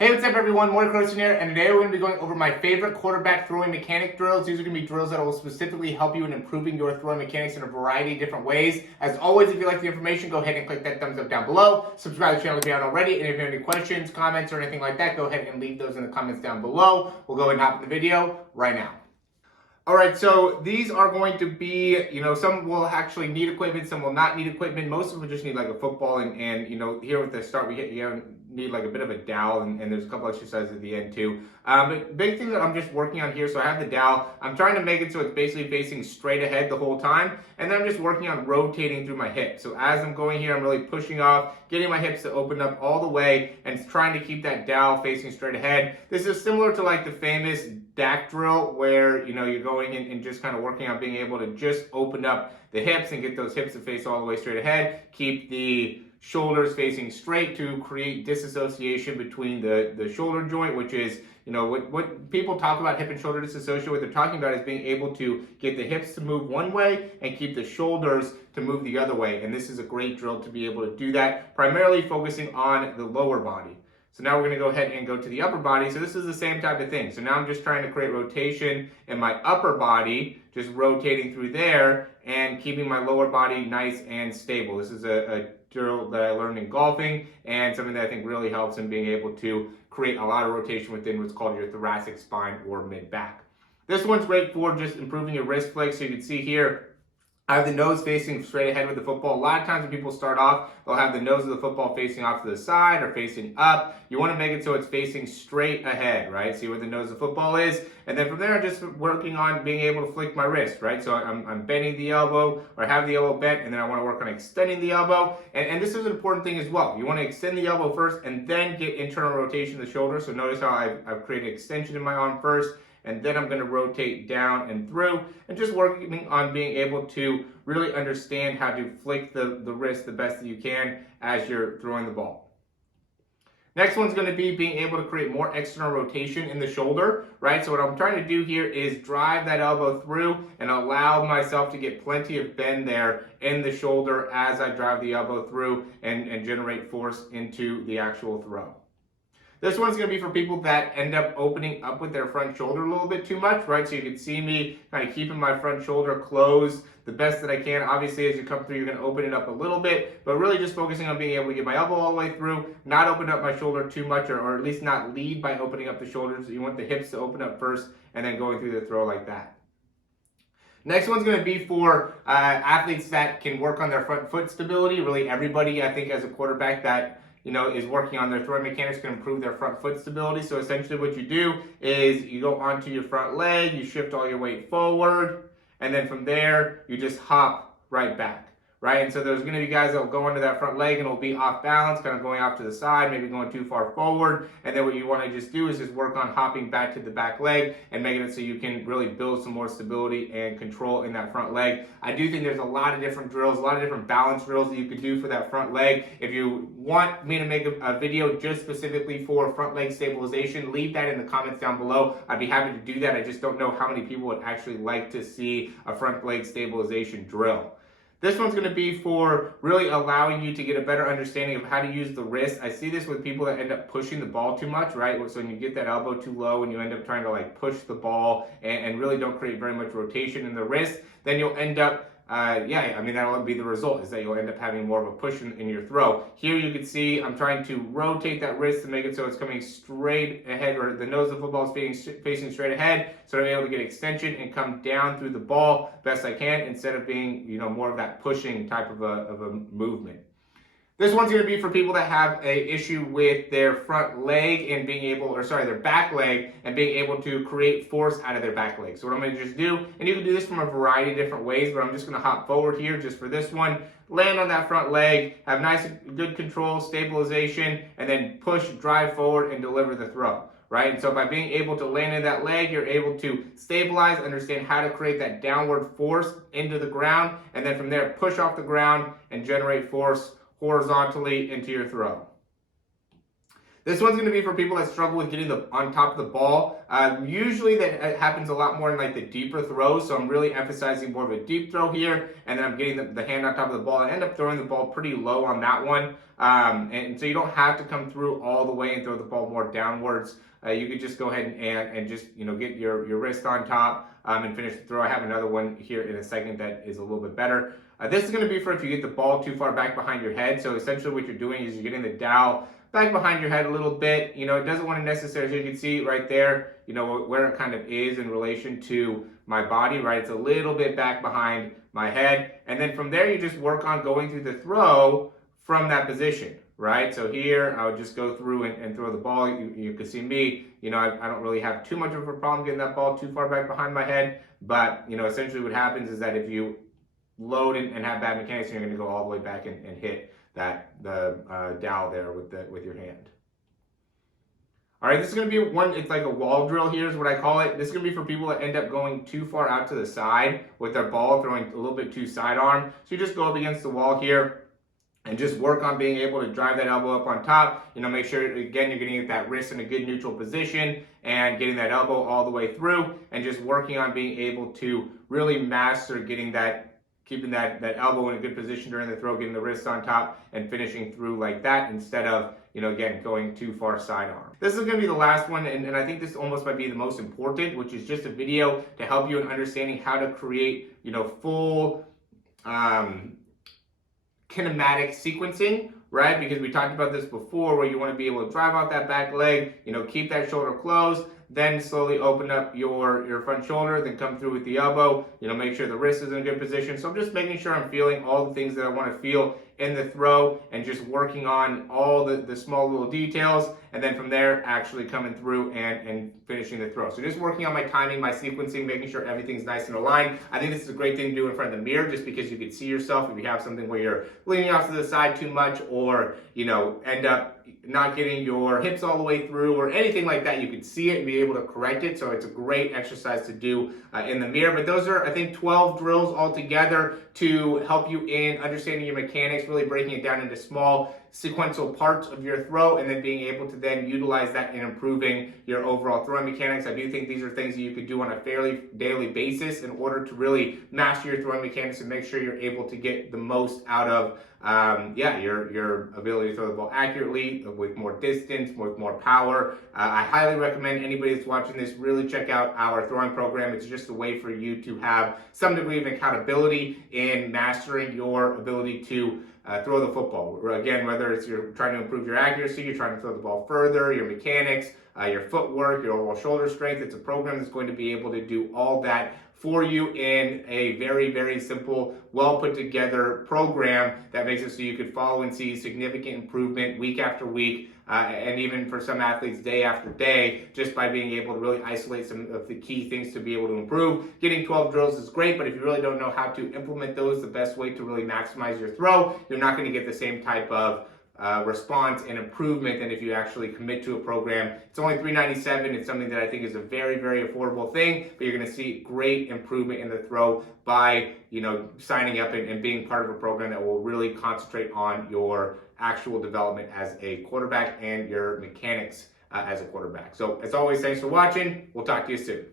Hey, what's up everyone? Morey Croson here, and today we're going to be going over my favorite quarterback throwing mechanic drills. These are going to be drills that will specifically help you in improving your throwing mechanics in a variety of different ways. As always, if you like the information, go ahead and click that thumbs up down below. Subscribe to the channel if you haven't already, and if you have any questions, comments, or anything like that, go ahead and leave those in the comments down below. We'll go ahead and hop in the video right now. All right, so these are going to be, some will actually need equipment, some will not need equipment. Most of them just need like a football and here with the start, you need like a bit of a dowel and there's a couple exercises at the end too. But big thing that I'm just working on here, so I have the dowel. I'm trying to make it so it's basically facing straight ahead the whole time. And then I'm just working on rotating through my hips. So as I'm going here, I'm really pushing off, getting my hips to open up all the way and trying to keep that dowel facing straight ahead. This is similar to like the famous DAC drill where, you're going in and just kind of working on being able to just open up the hips and get those hips to face all the way straight ahead. Keep the shoulders facing straight to create disassociation between the shoulder joint, which is, what people talk about hip and shoulder disassociation, what they're talking about is being able to get the hips to move one way and keep the shoulders to move the other way. And this is a great drill to be able to do that, primarily focusing on the lower body. So now we're going to go ahead and go to the upper body. So this is the same type of thing. So now I'm just trying to create rotation in my upper body, just rotating through there and keeping my lower body nice and stable. This is a drill that I learned in golfing and something that I think really helps in being able to create a lot of rotation within what's called your thoracic spine or mid-back. This one's great for just improving your wrist flex. So you can see here, I have the nose facing straight ahead with the football. A lot of times when people start off, they'll have the nose of the football facing off to the side or facing up. You want to make it so it's facing straight ahead, right? See where the nose of the football is. And then from there, I'm just working on being able to flick my wrist, right? So I'm bending the elbow or have the elbow bent, and then I want to work on extending the elbow. And this is an important thing as well. You want to extend the elbow first and then get internal rotation of the shoulder. So notice how I've created extension in my arm first, and then I'm going to rotate down and through, and just working on being able to really understand how to flick the wrist the best that you can as you're throwing the ball. Next one's going to be being able to create more external rotation in the shoulder, right? So what I'm trying to do here is drive that elbow through and allow myself to get plenty of bend there in the shoulder as I drive the elbow through and generate force into the actual throw. This one's going to be for people that end up opening up with their front shoulder a little bit too much, right? So you can see me kind of keeping my front shoulder closed the best that I can. Obviously, as you come through, you're going to open it up a little bit, but really just focusing on being able to get my elbow all the way through, not open up my shoulder too much, or at least not lead by opening up the shoulders. You want the hips to open up first and then going through the throw like that. Next one's going to be for athletes that can work on their front foot stability. Really everybody, I think, as a quarterback that is working on their throwing mechanics can improve their front foot stability. So essentially what you do is you go onto your front leg, you shift all your weight forward, and then from there, you just hop right back. Right, and so there's going to be guys that will go into that front leg and will be off balance, kind of going off to the side, maybe going too far forward. And then what you want to just do is just work on hopping back to the back leg and making it so you can really build some more stability and control in that front leg. I do think there's a lot of different drills, a lot of different balance drills that you could do for that front leg. If you want me to make a video just specifically for front leg stabilization, leave that in the comments down below. I'd be happy to do that. I just don't know how many people would actually like to see a front leg stabilization drill. This one's going to be for really allowing you to get a better understanding of how to use the wrist. I see this with people that end up pushing the ball too much, right? So when you get that elbow too low and you end up trying to like push the ball and really don't create very much rotation in the wrist, then you'll end up that'll be the result, is that you'll end up having more of a push in your throw. Here you can see I'm trying to rotate that wrist to make it so it's coming straight ahead, or the nose of the football is facing straight ahead, so I'm able to get extension and come down through the ball best I can, instead of being more of that pushing type of a movement. This one's going to be for people that have an issue with their front leg and their back leg and being able to create force out of their back leg. So what I'm going to just do, and you can do this from a variety of different ways, but I'm just going to hop forward here just for this one, land on that front leg, have nice, good control, stabilization, and then push, drive forward, and deliver the throw. Right? And so by being able to land in that leg, you're able to stabilize, understand how to create that downward force into the ground, and then from there push off the ground and generate force horizontally into your throw. This one's going to be for people that struggle with getting on top of the ball. Usually that happens a lot more in like the deeper throws, so I'm really emphasizing more of a deep throw here, and then I'm getting the hand on top of the ball. I end up throwing the ball pretty low on that one, and so you don't have to come through all the way and throw the ball more downwards. You could just go ahead and just get your wrist on top and finish the throw. I have another one here in a second that is a little bit better. This is going to be for if you get the ball too far back behind your head. So essentially what you're doing is you're getting the dowel back behind your head a little bit. It doesn't want to necessarily, as you can see right there, where it kind of is in relation to my body, right? It's a little bit back behind my head. And then from there, you just work on going through the throw from that position, right? So here, I would just go through and throw the ball. You can see me, I don't really have too much of a problem getting that ball too far back behind my head. But, essentially what happens is that if you load and have bad mechanics, you're going to go all the way back and hit the dowel there with your hand. All right, this is going to be one, it's like a wall drill here is what I call it. This is going to be for people that end up going too far out to the side with their ball, throwing a little bit too sidearm. So you just go up against the wall here and just work on being able to drive that elbow up on top. Make sure, again, you're getting that wrist in a good neutral position and getting that elbow all the way through, and just working on being able to really master keeping that elbow in a good position during the throw, getting the wrist on top and finishing through like that instead of, again, going too far sidearm. This is going to be the last one, and I think this almost might be the most important, which is just a video to help you in understanding how to create, full kinematic sequencing, right? Because we talked about this before, where you want to be able to drive out that back leg, keep that shoulder closed, then slowly open up your front shoulder, then come through with the elbow, make sure the wrist is in a good position. So I'm just making sure I'm feeling all the things that I want to feel in the throw, and just working on all the small little details, and then from there actually coming through and finishing the throw. So just working on my timing, my sequencing, making sure everything's nice and aligned. I think this is a great thing to do in front of the mirror, just because you can see yourself if you have something where you're leaning off to the side too much, or end up not getting your hips all the way through or anything like that. You can see it and be able to correct it. So it's a great exercise to do in the mirror. But those are, I think, 12 drills altogether to help you in understanding your mechanics, really breaking it down into small sequential parts of your throw, and then being able to then utilize that in improving your overall throwing mechanics. I do think these are things that you could do on a fairly daily basis in order to really master your throwing mechanics and make sure you're able to get the most out of your ability to throw the ball accurately, with more distance, with more power. I highly recommend anybody that's watching this really check out our throwing program. It's just a way for you to have some degree of accountability in mastering your ability to throw the football. Again, whether it's you're trying to improve your accuracy, you're trying to throw the ball further, your mechanics, your footwork, your overall shoulder strength. It's a program that's going to be able to do all that for you in a very, very simple, well put together program that makes it so you could follow and see significant improvement week after week, and even for some athletes day after day, just by being able to really isolate some of the key things to be able to improve. Getting 12 drills is great, but if you really don't know how to implement those the best way to really maximize your throw, you're not going to get the same type of response and improvement than if you actually commit to a program. It's only $397. It's something that I think is a very, very affordable thing, but you're going to see great improvement in the throw by signing up and being part of a program that will really concentrate on your actual development as a quarterback and your mechanics as a quarterback. So as always, thanks for watching. We'll talk to you soon.